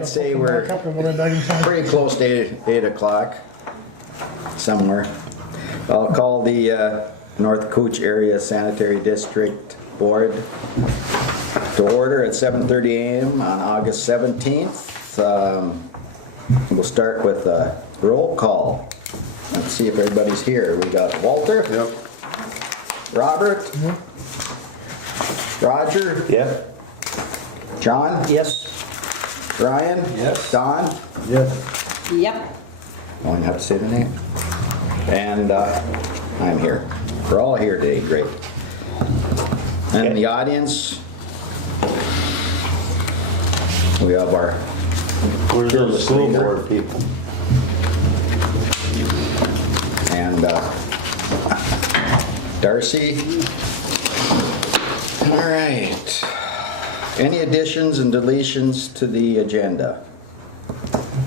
I'd say we're pretty close to 8 o'clock, somewhere. I'll call the North Kooch Area Sanitary District Board to order at 7:30 a.m. on August 17th. We'll start with a roll call. Let's see if everybody's here. We got Walter. Yep. Robert. Roger. Yep. John. Yes. Brian. Yes. Don. Yes. Yep. Only have to say the name. And I'm here. We're all here today. Great. And in the audience, we have our Where's the school board people? and Darcy. All right. Any additions and deletions to the agenda?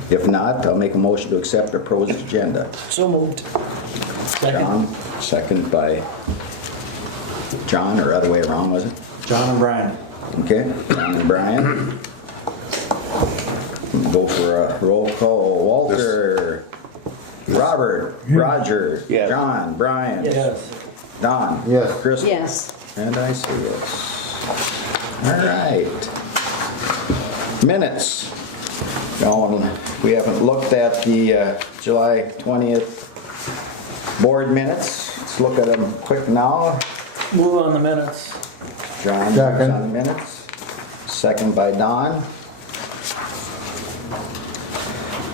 If not, I'll make a motion to accept the proposed agenda. So moved. John, second by John, or other way around, was it? John and Brian. Okay, John and Brian. Go for a roll call. Walter, Robert, Roger, Yes. John, Brian, Yes. Don, Yes. Chris, Yes. and I say yes. All right. Minutes. No, we haven't looked at the July 20th board minutes. Let's look at them quick now. Move on the minutes. John moves Second. on the minutes. Second by Don.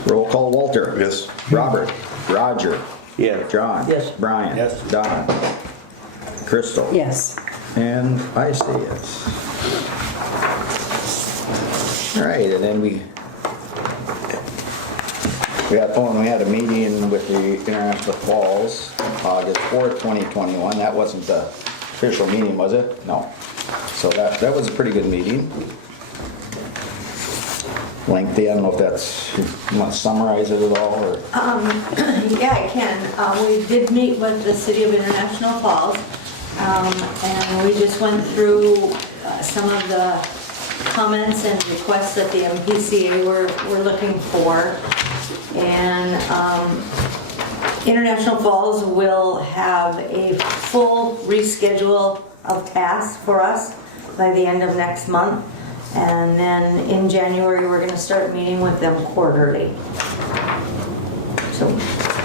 Roll call. Walter. Yes. Robert. Roger. Yeah. John. Yes. Brian. Yes. Don. Crystal. Yes. And I say yes. All right, and then we had a meeting with the International Falls, August 4th, 2021. That wasn't the official meeting, was it? No. So that was a pretty good meeting. Lengthy, I don't know if that's, you want to summarize it at all, or? Yeah, I can. We did meet with the City of International Falls, and we just went through some of the comments and requests that the MPCA were looking for. And International Falls will have a full reschedule of tasks for us by the end of next month. And then in January, we're going to start meeting with them quarterly. So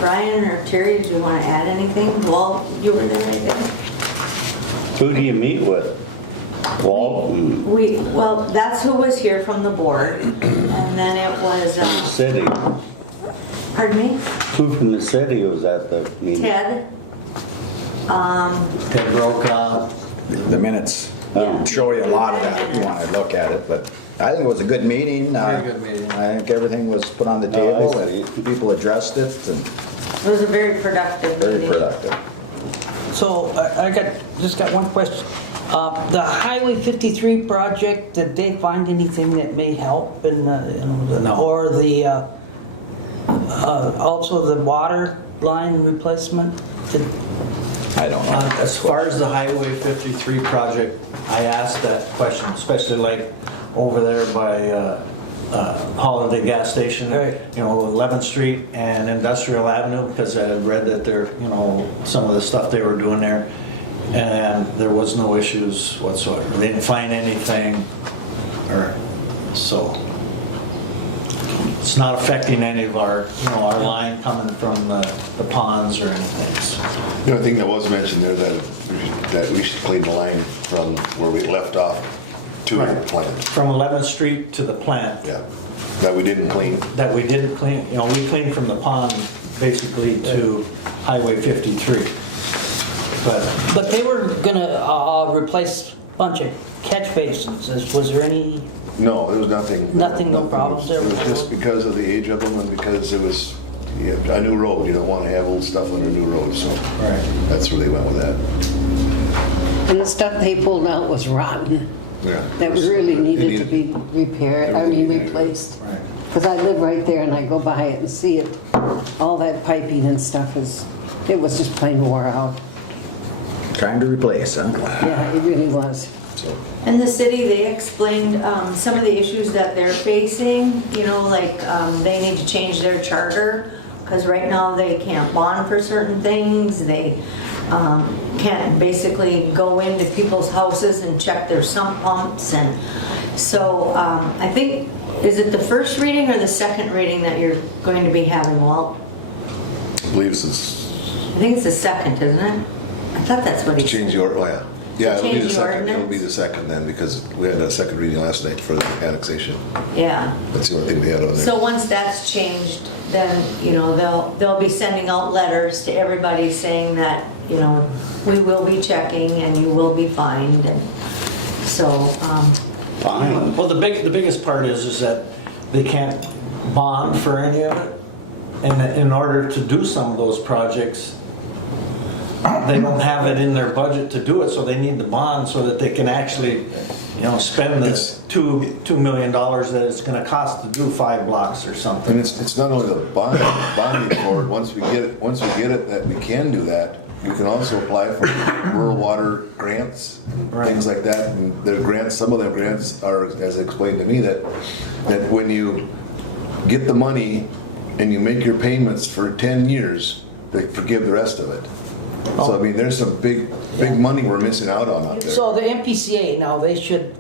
Brian or Terry, do you want to add anything? Walt, you were there, I guess. Who do you meet with? Walt and Well, that's who was here from the board. And then it was, the city. pardon me, Who from the city was at the meeting? Ted. Ted Brokaw. The minutes show you a lot of that if you want to look at it, but I think it was a good meeting. Very good meeting. I think everything was put on the No, I table see. and people addressed it, and It was a very productive very meeting. productive. So I just got one question. The Highway 53 project, did they find anything that may help in No. or the also the water line replacement? I don't know. As far as the Highway 53 project, I asked that question, especially like over there by Holiday Gas Station, Right. 11th Street and Industrial Avenue, because I had read that there, some of the stuff they were doing there, and there was no issues whatsoever. They didn't find anything, so it's not affecting any of our, our line coming from the ponds or anything. So. The only thing that was mentioned there that we should clean the line from where we left off to the plant. From 11th Street to the plant. Yeah, that we didn't clean. That we didn't clean, we cleaned from the pond basically to Highway 53. But they were gonna replace a bunch of catch basins. Was there any? No, there was nothing. Nothing, no problems there? It was just because of the age of them and because it was a new road. You don't want to have old stuff on a new road, so Right. that's where they went with that. And the stuff they pulled out was rotten. Yeah. That really needed to be repaired, Everything replaced. Right. Because I live right there and I go by it and see it. All that piping and stuff it was just plain wore out. Trying to replace, huh? Yeah, it really was. So, And the city, they explained some of the issues that they're facing, you know, like they need to change their charter, because right now they can't bond for certain things. They can't basically go into people's houses and check their sump pumps. And so I think, is it the first reading or the second reading that you're going to be having, Walt? I believe this is I think it's the second, isn't it? I thought that's what he to said. change your, oh yeah. Yeah, it'll be Change the the second, it'll ordinance? be the second then, because we had a second reading last night for the annexation. Yeah. That's the only thing we had on there. So once that's changed, then, you know, they'll be sending out letters to everybody saying that, you know, we will be checking and you will be fined. And so, Fine. Well, the biggest part is that they can't bond for any of it. And in order to do some of those projects, they don't have it in their budget to do it, so they need the bond so that they can actually, you know, spend the $2 million that it's gonna cost to do 5 blocks or And something. it's not only the bonding for it, once we get it that we can do that, we can also apply for rural water grants, Right. things like that. And their grants, some of their grants are, as explained to me, that when you get the money and you make your payments for 10 years, they forgive the rest of it. So I mean, there's some big money we're missing out on out there. So the MPCA, now they should,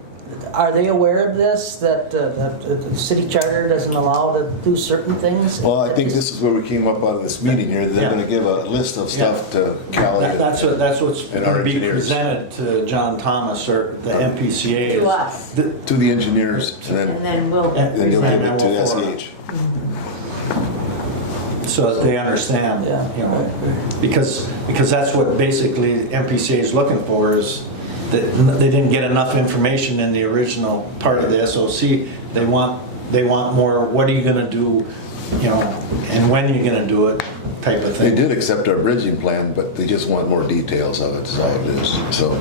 are they aware of this, that the city charter doesn't allow to do certain things? Well, I think this is where we came up out of this meeting here. They're Yeah. gonna give a list of stuff to Cal. That's what's And our gonna be engineers. presented to John Thomas or the MPCA. to us. To the engineers, and And then then we'll, then you'll give it to We'll forward. SEH. So that they understand, Yeah. you know, because that's what basically MPCA is looking for, is that they didn't get enough information in the original part of the SOC. They want more, what are you gonna do, you know, and when you're gonna do it, type of They thing. did accept our bridging plan, but they just want more details of it, is all it is, so.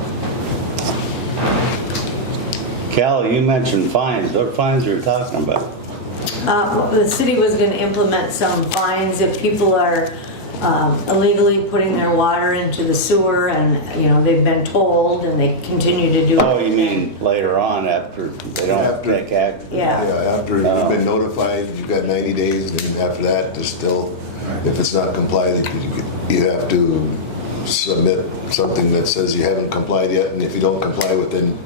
Cal, you mentioned fines. What fines are you talking about? the city was gonna implement some fines if people are illegally putting their water into the sewer and, you know, they've been told and they continue to do it. Oh, you mean later on after they don't After- take action? Yeah. After you've been notified, you've got 90 days, and then after that, there's still, if it's not complied, you have to submit something that says you haven't complied yet, and if you don't comply within,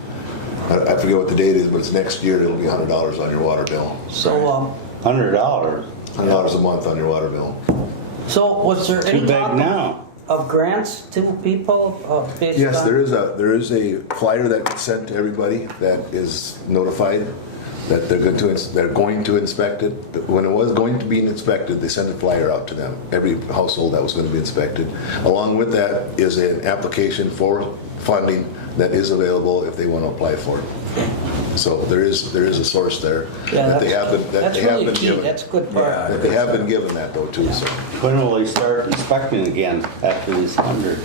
I forget what the date is, but it's next year, it'll be $100 on your water bill. So, $100. $100 a month on your water bill. so was there Too any big talk now. of grants to people based Yes, on? there is a flyer that gets sent to everybody that is notified that they're going to inspect it. But when it was going to be inspected, they sent a flyer out to them, every household that was going to be inspected. Along with that is an application for funding that is available if they want to apply for it. So there is a source there Yeah, that they have been that's really been key, given. that's a good part. That they have been given that though too. So When will they start inspecting again after these 100?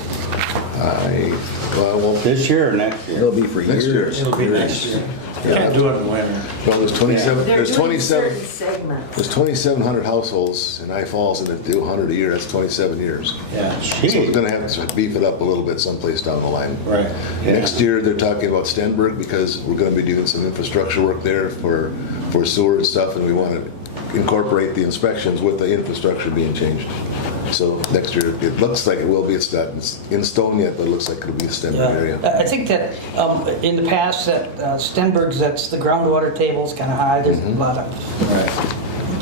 well, This year or next year? It'll be for Next year. years. It'll be next year. Can't do it in winter. there's 27. They're There's doing 27. certain segments. There's 2,700 households in High Falls, and if they do 100 a year, that's 27 years. Yeah. So it's gonna have to beef it up a little bit someplace down the line. Right. Next year, they're talking about Stenberg, because we're gonna be doing some infrastructure work there for sewer and stuff, and we wanna incorporate the inspections with the infrastructure being changed. So next year, it looks like it will be, it's not in stone yet, but it looks like it'll be a Stenberg area. Yeah, I think that in the past that Stenberg's, that's the groundwater table's kind of high. There's a lot of Right.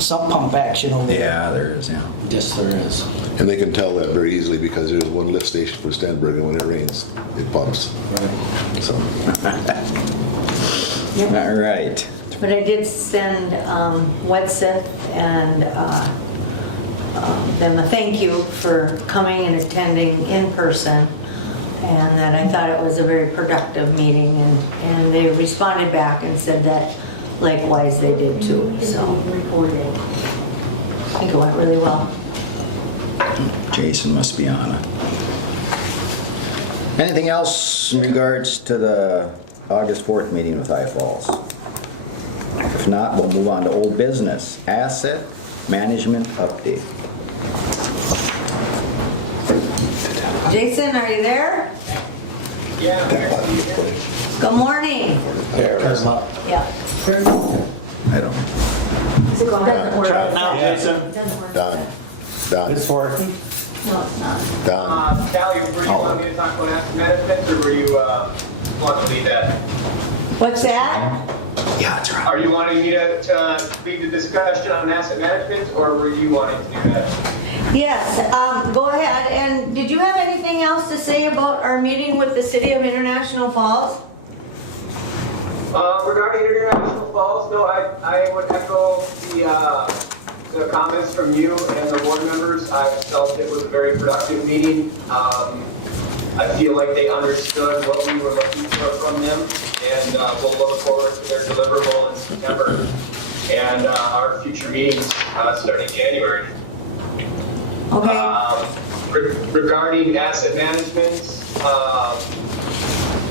sump pump action over there. Yeah, there is, yeah. Yes, there is. And they can tell that very easily, because there's one lift station for Stenberg, and when it rains, it pumps. Right. So, All right. But I did send Wetseth and them a thank you for coming and attending in person, and that I thought it was a very productive meeting, and they responded back and said that likewise they did too, so I think it went really well. Jason must be on it. Anything else in regards to the August 4th meeting with High Falls? If not, we'll move on to old business, asset management update. Jason, are you there? Good morning. Yeah. I don't. It doesn't work. Try it now, Jason. It doesn't work. Done. It's working. No, it's not. Done. Callie, were you wanting me to talk about asset management, or were you want to lead that? What's that? Yeah, it's right. Are you wanting me to lead the discussion on asset management, or were you wanting to do that? Yes, go ahead. And did you have anything else to say about our meeting with the City of International Falls? Regarding International Falls, no, I would echo the comments from you and the board members. I felt it was a very productive meeting. I feel like they understood what we were looking for from them, and we'll look forward to their deliverable in September and our future meetings starting January. Okay. Regarding asset management,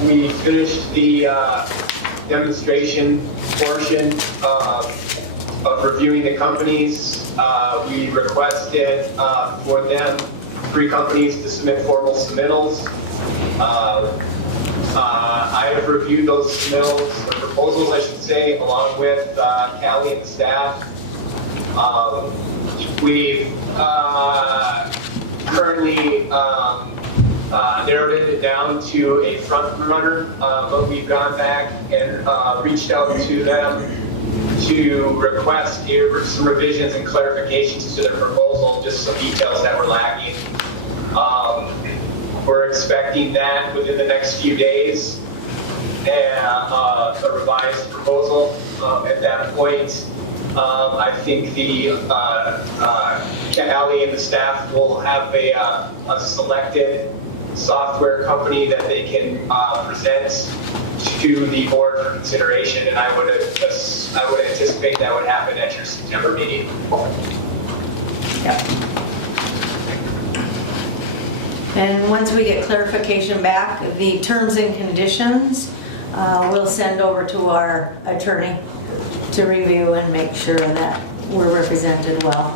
we finished the demonstration portion of reviewing the companies. We requested for them, 3 companies, to submit formal submittals. I have reviewed those submittals, or proposals I should say, along with Callie and the staff. We've currently narrowed it down to a front runner, but we've gone back and reached out to them to request some revisions and clarifications to their proposal, just some details that were lacking. We're expecting that within the next few days, and a revised proposal. At that point, I think the Callie and the staff will have a selected software company that they can present to the board for consideration, and I would anticipate that would happen at your September meeting. Yep. And once we get clarification back, the terms and conditions, we'll send over to our attorney to review and make sure that we're represented well.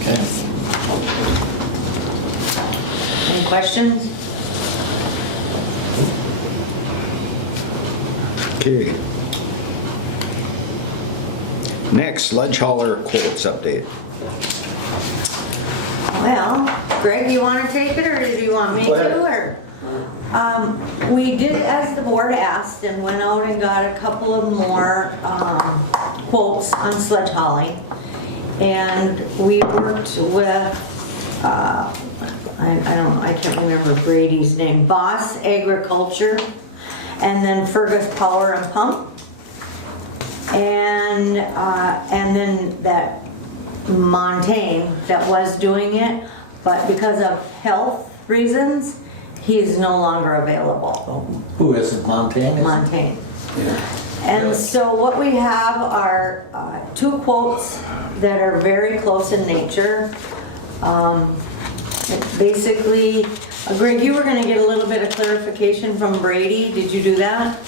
Okay. Any questions? Okay. Next, sludge hauler quotes update. Well, Greg, you want to take it, or do you want me to? Or we did, as the board asked, and went out and got a couple of more quotes on sludge hauling. And we worked with, I can't remember Brady's name, Boss Agriculture, and then Fergus Power and Pump, and then that Montaigne that was doing it, but because of health reasons, he is no longer available. Who is it, Montaigne? Montaigne. And so what we have are 2 quotes that are very close in nature. Basically, Greg, you were going to get a little bit of clarification from Brady. Did you do that?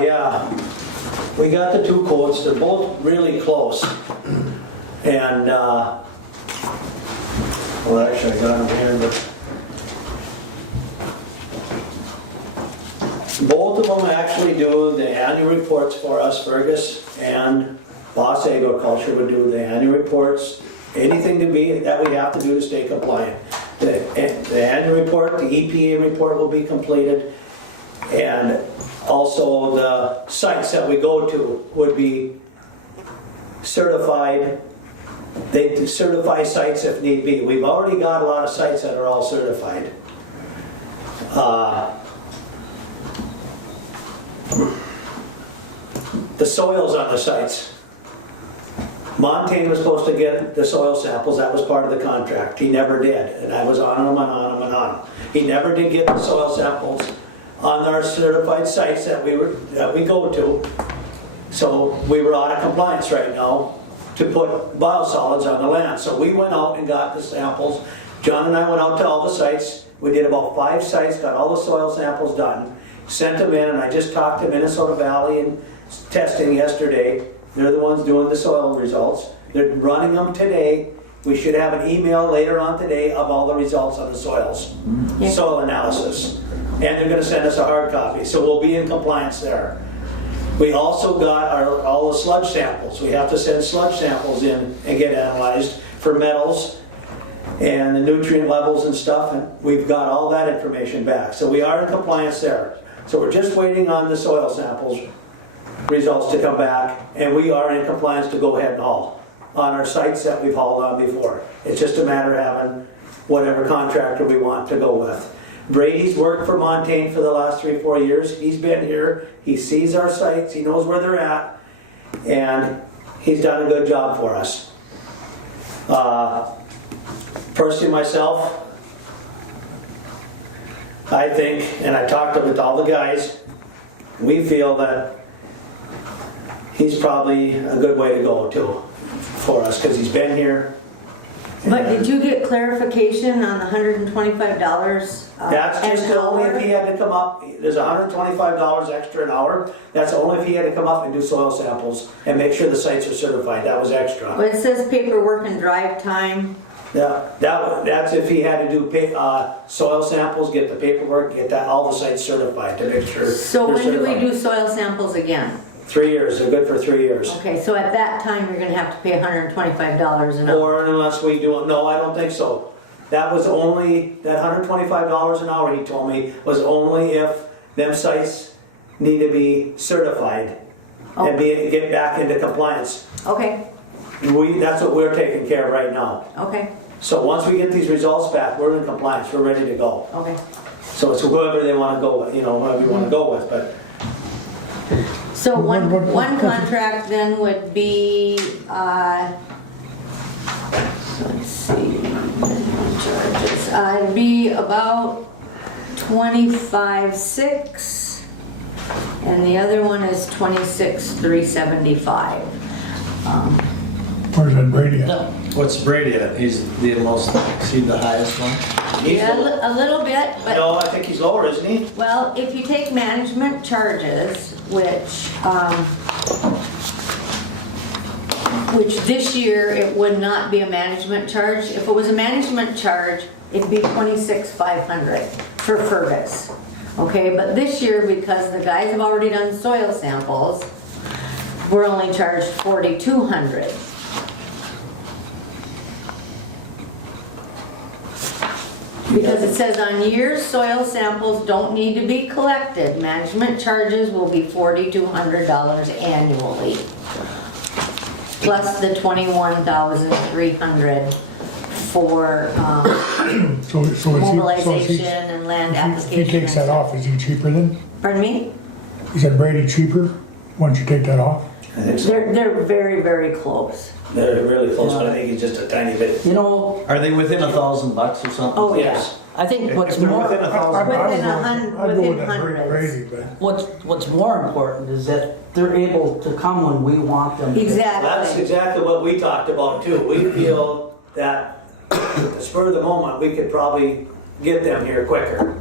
Yeah, we got the 2 quotes. They're both really close. And, well, actually, I got them here, but both of them actually do the annual reports for us. Fergus and Boss Agriculture would do the annual reports. Anything that we have to do to stay compliant. The annual report, the EPA report will be completed, and also the sites that we go to would be certified. They certify sites if need be. We've already got a lot of sites that are all certified. The soils on the sites. Montaigne was supposed to get the soil samples. That was part of the contract. He never did, and I was on him and on him and on him. He never did get the soil samples on our certified sites that we go to. So we were out of compliance right now to put biosolids on the land. So we went out and got the samples. John and I went out to all the sites. We did about 5 sites, got all the soil samples done, sent them in, and I just talked to Minnesota Valley and testing yesterday. They're the ones doing the soil results. They're running them today, we should have an email later on today of all the results on the soils, Yeah. soil analysis. And they're gonna send us a hard copy, so we'll be in compliance there. We also got all the sludge samples. We have to send sludge samples in and get analyzed for metals and the nutrient levels and stuff, and we've got all that information back. So we are in compliance there. So we're just waiting on the soil samples results to come back, and we are in compliance to go ahead and haul on our sites that we've hauled on before. It's just a matter of having whatever contractor we want to go with. Brady's worked for Montaigne for the last 3-4 years. He's been here, he sees our sites, he knows where they're at, and he's done a good job for us. Personally, myself, I think, and I talked with all the guys, we feel that he's probably a good way to go too for us, because he's been here. But did you get clarification on the $125? That's just an only if hour? he had to come up, there's $125 extra an hour. That's only if he had to come up and do soil samples and make sure the sites are certified. That was extra. Well, it says paperwork and drive time. Yeah, that's if he had to do soil samples, get the paperwork, get that, all the sites certified to make sure So they're when do we certified. do soil samples again? 3 years, they're good for 3 years. Okay, so at that time, you're gonna have to pay $125 an hour. Or unless we do it, no, I don't think so. That was only, that $125 an hour, he told me, was only if them sites need to be certified and get back into compliance. Okay, That's what we're taking care of right now. okay, So once we get these results back, we're in compliance, we're ready to go. okay. So it's whoever they want to go with, whoever you want to go with, but So one contract then would be, let's see, charges, it'd be about 25,600, and the other one is 26,375. Where's that Brady at? No. What's Brady at? He's the most, is he the highest one? he's Yeah, low. a little bit, but. No, I think he's lower, isn't he? Well, if you take management charges, which this year it would not be a management charge. If it was a management charge, it'd be 26,500 for Fergus. Okay, but this year, because the guys have already done soil samples, we're only charged 4,200. Because it says on years soil samples don't need to be collected, management charges will be $4,200 annually. Plus the 21,300 for So is he- mobilization and land If application. he takes that off, is he cheaper then? Pardon me? Is that Brady cheaper once you take that off? I think so. They're very, very close. They're really close, but I think he's just a tiny bit. Are they within $1,000 or something? Oh, yeah. Yes. I think what's If they're more, within I- 1,000, I- Within I'd go within with that hundreds. Brady, but what's more important is that they're able to come when we want them. to. That's Exactly. exactly what we talked about too. We feel that at the spur of the moment, we could probably get them here quicker.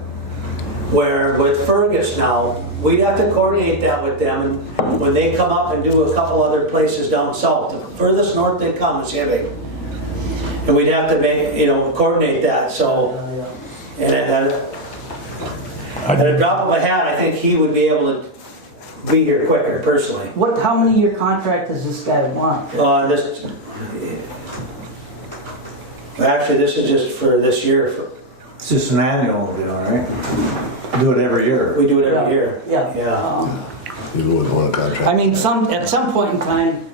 Where with Fergus now, we'd have to coordinate that with them, and when they come up and do a couple other places down south, the furthest north they come is Hibbing. And we'd have to coordinate that, so, and at a drop of a hat, I think he would be able to be here quicker, personally. How many year contract does this guy want? Actually, this is just for this year. it's just an annual deal, right? Do it every year. We do it every year. Yeah. Yeah. You wouldn't want a contract. I mean, at some point in time,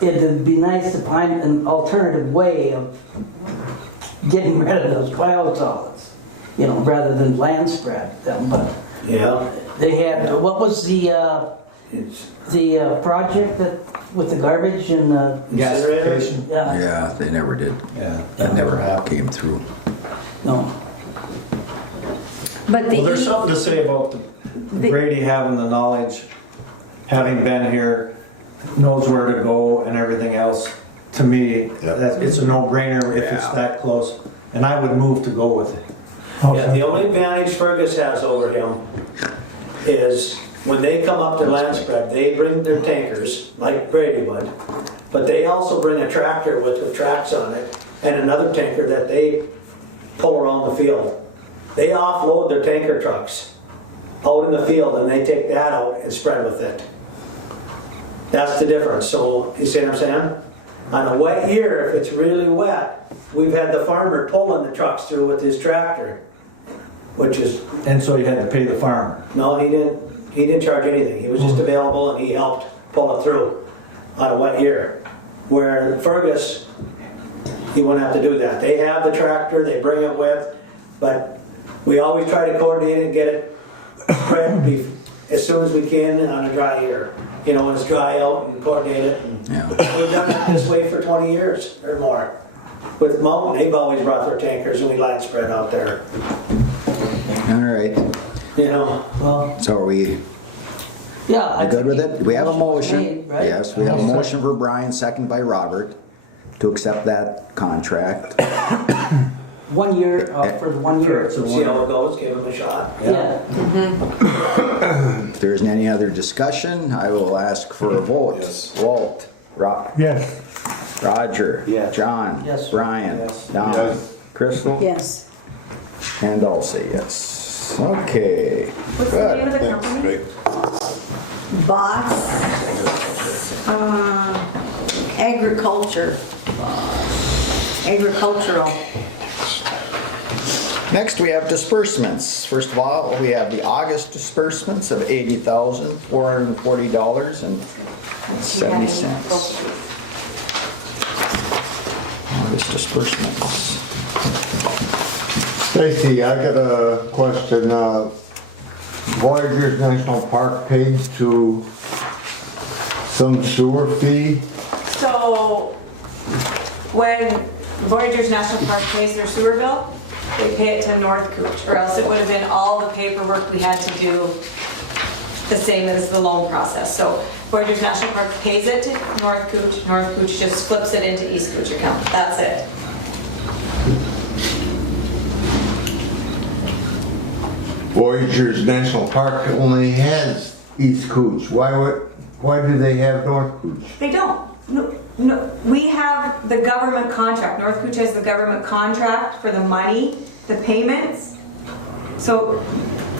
it'd be nice to find an alternative way of getting rid of those biosolids, rather than land spread them, but Yeah. they had, what was the project with the garbage and the, Gasification. yeah, Yeah, they never did. Yeah. That never came through. no. But Well, there's the, something to say about Brady having the knowledge, having been here, knows where to go and everything else. To me, Yeah. that it's a no-brainer if it's Yeah. that close, and I would move to go with it. Yeah, the only advantage Fergus has over him is when they come up to land spread, they bring their tankers, like Brady would, But they also bring a tractor with tracks on it and another tanker that they pull around the field. They offload their tanker trucks out in the field and they take that out and spread with it. That's the difference. So, you see what I'm saying? On a wet year, if it's really wet, we've had the farmer pulling the trucks through with his tractor, which is, And so you had to pay the farmer. no, he didn't charge anything. He was just available and he helped pull it through on a wet year. Where Fergus, he wouldn't have to do that. They have the tractor, they bring it with, but we always try to coordinate it and get it spread as soon as we can on a dry year. You know, when it's dry out and coordinate it. And Yeah. we've done it this way for 20 years or more. With Mountain, they've always brought their tankers and we line spread out there. All right. You know, Well, So are we yeah. I good with think it? We have a motion. made, right? Yes, we have a motion for Brian, second by Robert, to accept that contract. 1 year, for the 1 year. see how it goes, give them a shot. Yeah. If there isn't any other discussion, I will ask for a vote. Yes. Walt, Yes. Roger, Yes. John, Yes. Brian, Yes. Don, Yes. Crystal, Yes. and I'll say yes. Okay. What's the name of Good. the Thanks, company? Greg. Boss, agriculture. Agricultural. Next, we have disbursements. First of all, we have the August disbursements of $80,440.70. August disbursements. Stacy, I got a question. Voyageurs National Park paid to some sewer fee. So when Voyageurs National Park pays their sewer bill, they pay it to North Kooch, or else it would have been all the paperwork we had to do the same as the loan process. So Voyageurs National Park pays it to North Kooch just flips it into East Kooch account. That's it. Voyageurs National Park only has East Cooch. Why do they have North Cooch? They don't. No, we have the government contract. North Kooch has the government contract for the money, the payments. So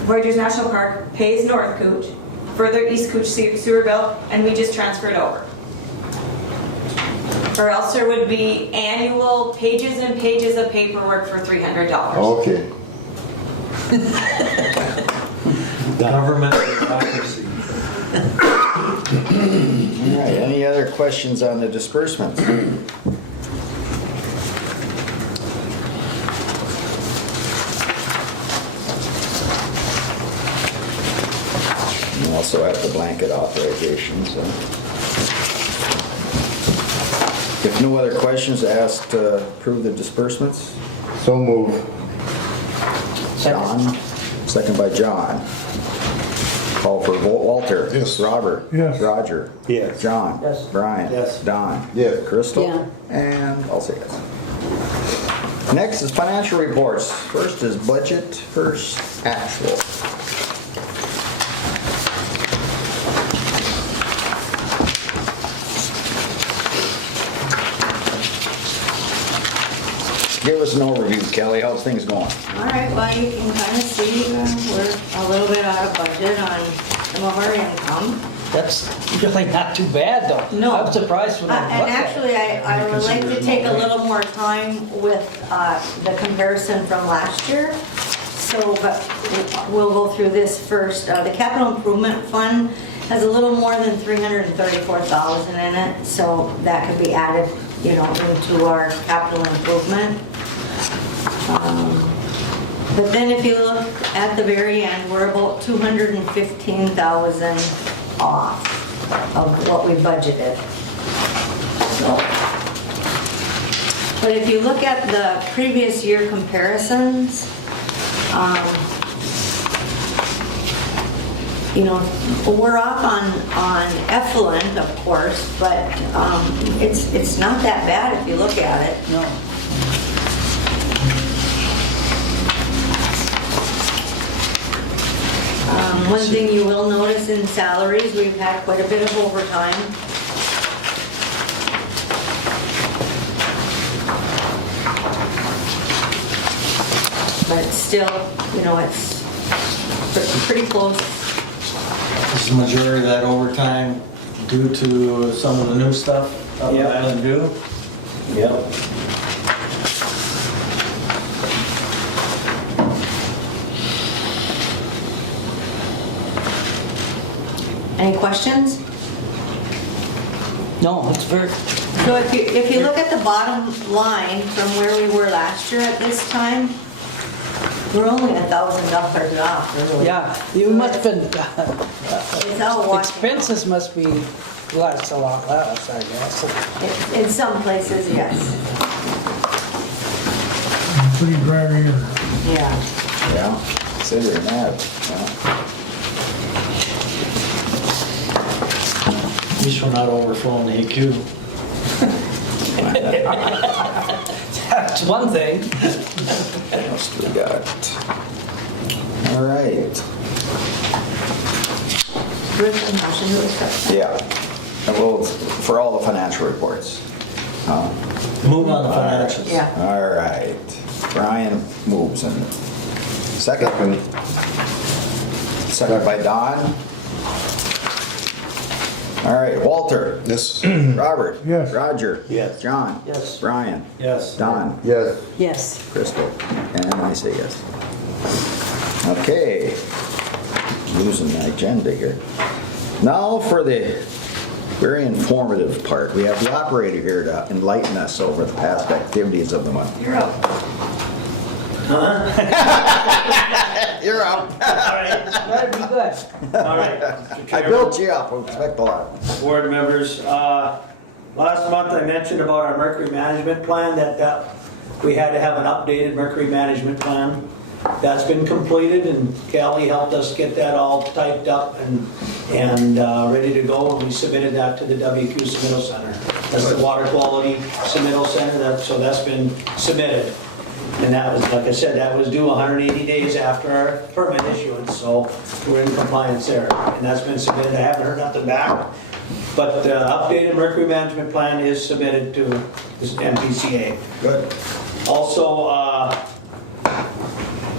Voyageurs National Park pays North Kooch for their East Kooch sewer bill, and we just transfer it over. Or else there would be annual pages and pages of paperwork for $300. Okay. Government democracy. All right, any other questions on the disbursements? We also have the blanket authorization, so. If no other questions, ask to approve the disbursements. So move. John, second by John. Call for vote. Walter. Yes. Robert. Yes. Roger. Yes. John. Yes. Brian. Yes. Don. Yes. Crystal. Yeah. And I'll say yes. Next is financial reports. First is budget, first actual. Give us an overview, Kelly. How's things going? All right, well, you can kind of see we're a little bit out of budget on some of our income. That's really not too bad, though. No. I'm surprised when I And looked at it. actually, I would like to take a little more time with the comparison from last year. So, but we'll go through this first. The capital improvement fund has a little more than 334,000 in it, so that could be added, you know, into our capital improvement. But then if you look at the very end, we're about 215,000 off of what we budgeted. So, but if you look at the previous year comparisons, you know, we're off on effluent, of course, but it's not that bad if you look at it. No. One thing you will notice in salaries, we've had quite a bit of overtime. But it's still, it's pretty close. Is the majority of that overtime due to some of the new stuff up in Island View? Yep. Any questions? No, it's very, So if you look at the bottom line from where we were last year at this time, we're only $1,000 off, really. yeah, you must have been, It's all washing. expenses must be less, a lot less, I guess. In some places, yes. Pretty dry here. Yeah. Yeah, considering that, yeah. At least we're not overflowing the EQ. That's one thing. What else do we got? All right, With a motion to accept. yeah. And we'll, for all the financial reports. Move on the financials. Yeah. All right, Brian moves and second. Second by Don. All right, Walter. This, Robert. Yes. Roger. Yes. John. Yes. Brian. Yes. Don. Yes. Yes. Crystal. And I say yes. Okay. Losing my agenda here. Now for the very informative part. We have the operator here to enlighten us over the past activities of the month. You're up. You're up. That'd be good. All right. Mr. I Chairman, built you up. We'll expect a lot. board members, last month I mentioned about our mercury management plan, that we had to have an updated mercury management plan. That's been completed, and Callie helped us get that all typed up and ready to go, and we submitted that to the WQ Submittal Center. That's the Water Quality Submittal Center, so that's been submitted. And that was, like I said, that was due 180 days after our permit issuance, so we're in compliance there. And that's been submitted, I haven't heard nothing back. But the updated mercury management plan is submitted to this MPCA. Good. Also,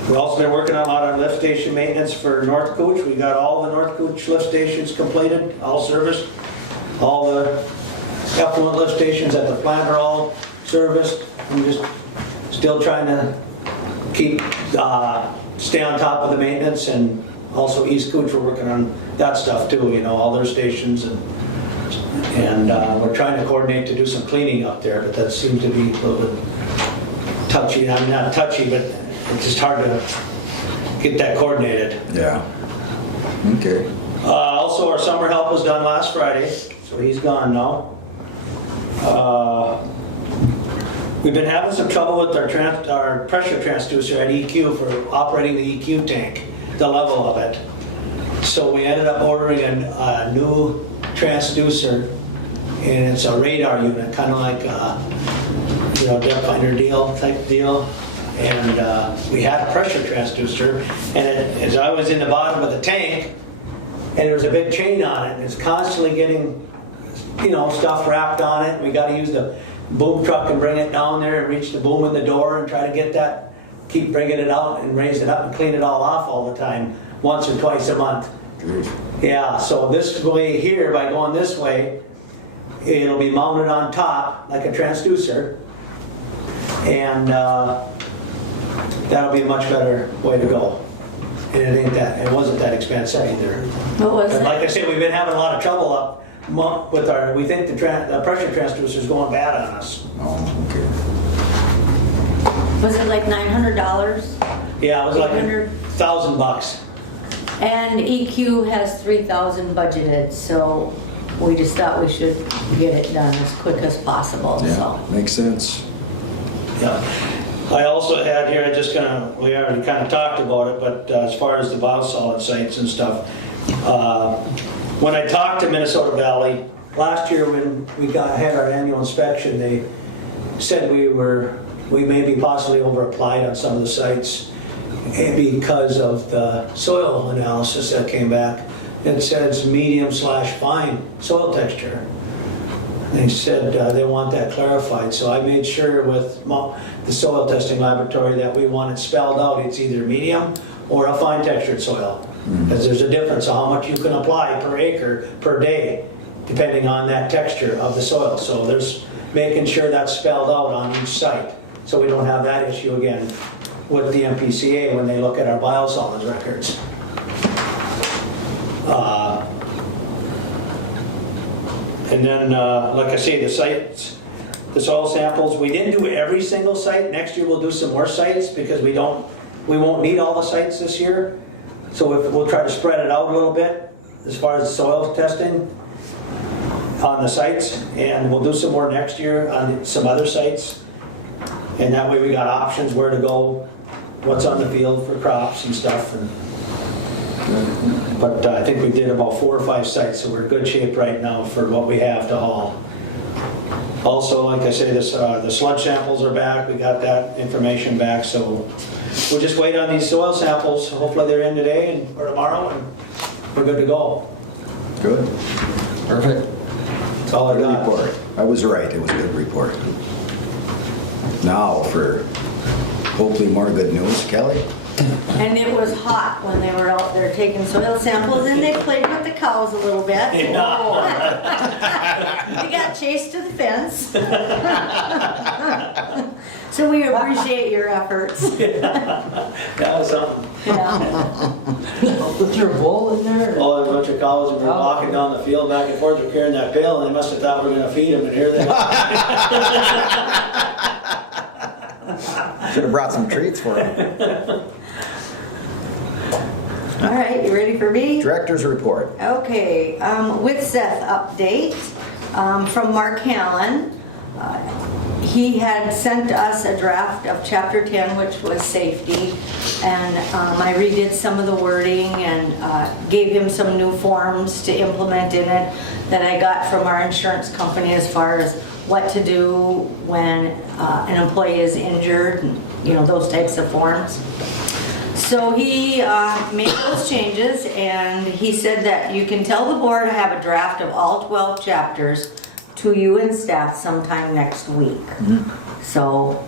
we've also been working on a lot of lift station maintenance for North Kooch. We got all the North Kooch lift stations completed, all serviced. All the effluent lift stations at the plant are all serviced. I'm just still trying to stay on top of the maintenance, and also East Kooch, we're working on that stuff too, all their stations, and we're trying to coordinate to do some cleaning up there, but that seems to be a little bit touchy. I mean, not touchy, but it's just hard to get that coordinated. Yeah. Okay. Also, our summer help was done last Friday, so he's gone now. We've been having some trouble with our pressure transducer at EQ for operating the EQ tank, the level of it. So we ended up ordering a new transducer, and it's a radar unit, kind of like depth finder deal type deal. And we had a pressure transducer, and as I was in the bottom of the tank, and there was a big chain on it, and it's constantly getting, stuff wrapped on it. We got to use the boom truck and bring it down there and reach the boom in the door and try to get that, keep bringing it out and raise it up and clean it all off all the time, once or twice a month. Yeah, so this way here, by going this way, it'll be mounted on top like a transducer, and that'll be a much better way to go. And it wasn't that expensive either. What was But it? like I said, we've been having a lot of trouble up with we think the pressure transducer is going bad on us. Oh, okay. Was it like $900? Yeah, it was like $800. $1,000. And EQ has 3,000 budgeted, so we just thought we should get it done as quick as possible, Yeah, so. makes sense. Yeah. I also had here, we already kind of talked about it, but as far as the biosolid sites and stuff, when I talked to Minnesota Valley, last year when we had our annual inspection, they said we may be possibly over-applied on some of the sites because of the soil analysis that came back. It says medium/fine soil texture. They said they want that clarified, so I made sure with the soil testing laboratory that we want it spelled out. It's either medium or a fine textured soil. Because there's a difference of how much you can apply per acre per day, depending on that texture of the soil. So there's making sure that's spelled out on each site, so we don't have that issue again with the MPCA when they look at our biosolids records. And then, like I say, the sites, the soil samples, we didn't do every single site. Next year we'll do some more sites because we won't need all the sites this year. So we'll try to spread it out a little bit as far as the soil testing on the sites, and we'll do some more next year on some other sites. And that way we got options where to go, what's on the field for crops and stuff. But I think we did about 4 or 5 sites, so we're in good shape right now for what we have to haul. Also, like I say, the sludge samples are back. We got that information back, so we'll just wait on these soil samples. Hopefully they're in today or tomorrow, and we're good to go. Good. Perfect. That's all I Good got. report. I was right, it was a good report. Now for hopefully more good news, Kelly. And it was hot when they were out there taking soil samples, and they played with the cows a little bit. They got chased to the fence. So we appreciate your efforts. That was something. Yeah. Was there a bull in there? Oh, there's a bunch of cows, and we were walking down the field back and forth. We're carrying that pail, and they must have thought we were going to feed them, and here they are. Should have brought some treats for him. All right, you ready for me? Director's report. Okay, with Seth update from Mark Hallen. He had sent us a draft of Chapter 10, which was safety, and I redid some of the wording and gave him some new forms to implement in it that I got from our insurance company as far as what to do when an employee is injured, and, you know, those types of forms. So he made those changes, and he said that you can tell the board I have a draft of all 12 chapters to you and staff sometime next week. So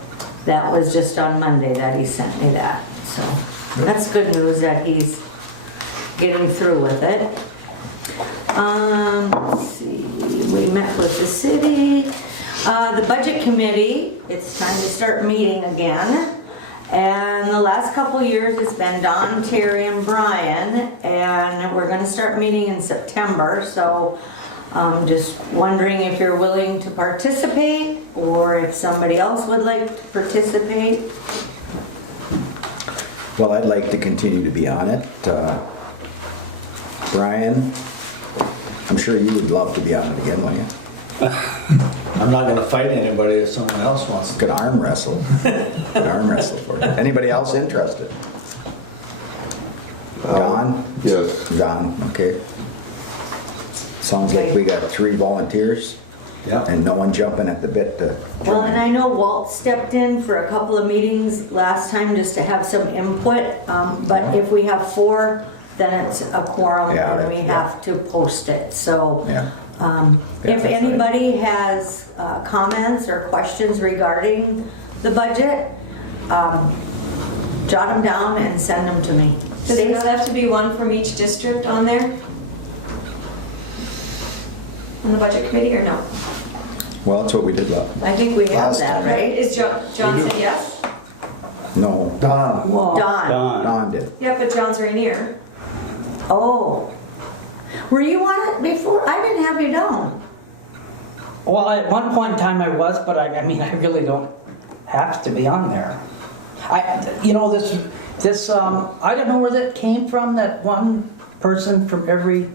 that was just on Monday that he sent me that. So that's good news that he's getting through with it. Let's see, we met with the city. The budget committee, it's time to start meeting again. And the last couple years it's been Don, Terry, and Brian, and we're gonna start meeting in September, so just wondering if you're willing to participate or if somebody else would like to participate. Well, I'd like to continue to be on it. Brian, I'm sure you would love to be on it again, wouldn't you? I'm not gonna fight anybody if someone else wants to. Could arm wrestle. Could arm wrestle for you. Anybody else interested? John? Yes. John, okay. Sounds like we got 3 volunteers. Yeah. And no one jumping at the bit to Well, join. and I know Walt stepped in for a couple of meetings last time just to have some input, but if we have 4, then it's a quorum Yeah, and we have to post it, so. Yeah. If that's right. anybody has comments or questions regarding the budget, jot them down and send them to me. Does there have to be one from each district on there? On the budget committee or no? Well, that's what we did last. I think we have Last that, time. right? Is John said yes? No, Don. Don. Don did. Yeah, but John's Rainier. Oh. Were you on it before? I didn't have you down. Well, at one point in time I was, but I mean, I really don't have to be on there. You know, this, I don't know where that came from, that one person from every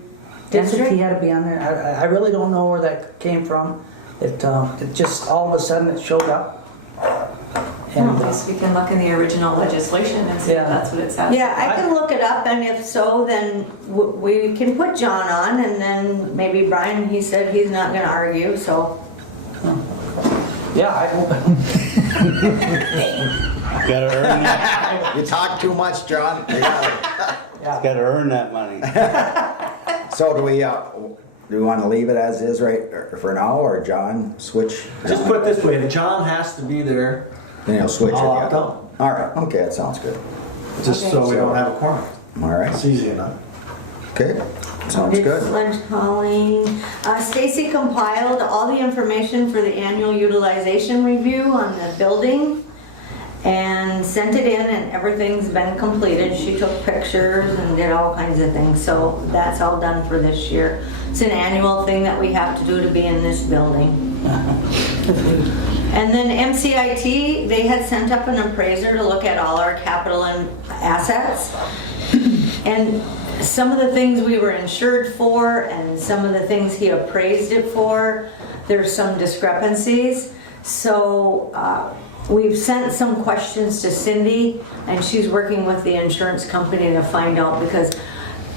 District? entity had to be on there. I really don't know where that came from. It just, all of a sudden it showed up. And, At least we can look in the original legislation and see if Yeah. that's what it says. Yeah, I can look it up, and if so, then we can put John on, and then maybe Brian, he said he's not gonna argue, so. yeah, Gotta earn that, You talk too much, John. You gotta- gotta earn that money. So do we, do we want to leave it as is right for now, or John switch? Just put it this way, John has to be there, Then he'll switch it, I'll yeah. opt out. All right, okay, that sounds good. just so we don't have a quorum. All right, It's easy enough. okay, sounds Did good. Sledge hauling. Stacy compiled all the information for the annual utilization review on the building and sent it in, and everything's been completed. She took pictures and did all kinds of things, so that's all done for this year. It's an annual thing that we have to do to be in this building. And then MCIT, they had sent up an appraiser to look at all our capital and assets. And some of the things we were insured for and some of the things he appraised it for, there's some discrepancies. So we've sent some questions to Cindy, and she's working with the insurance company to find out, because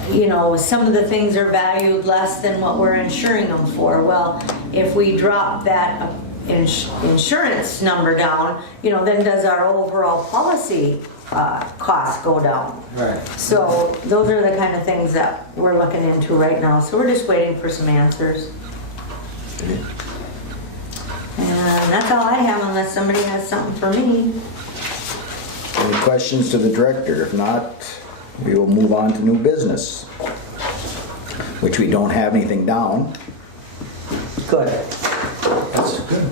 you know, some of the things are valued less than what we're insuring them for. Well, if we drop that insurance number down, you know, then does our overall policy costs go down? Right. So those are the kind of things that we're looking into right now. So we're just waiting for some answers. And that's all I have, unless somebody has something for me. Any questions to the director? If not, we will move on to new business, which we don't have anything down. Good. That's good.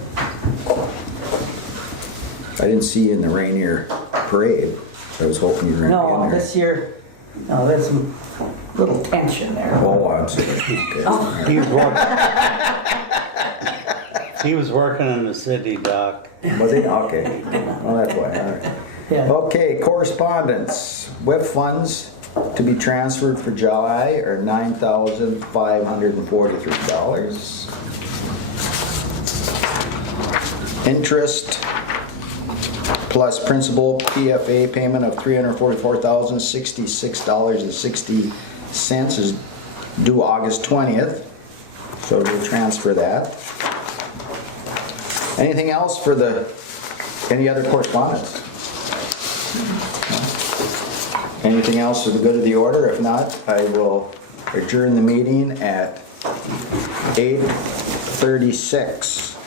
I didn't see you in the Rainier Parade. I was hoping you were going to be No, in there. this year, no, there's some little tension there. Oh, I'm sorry. Okay. He was working in the city dock. Was it? Okay. Well, that's why. All right. Yeah. Okay, correspondence. WIP funds to be transferred for July are $9,543. Interest plus principal PFA payment of $344,066.60 is due August 20th. So we'll transfer that. Anything else for any other correspondence? Anything else for the good of the order? If not, I will adjourn the meeting at 8:36.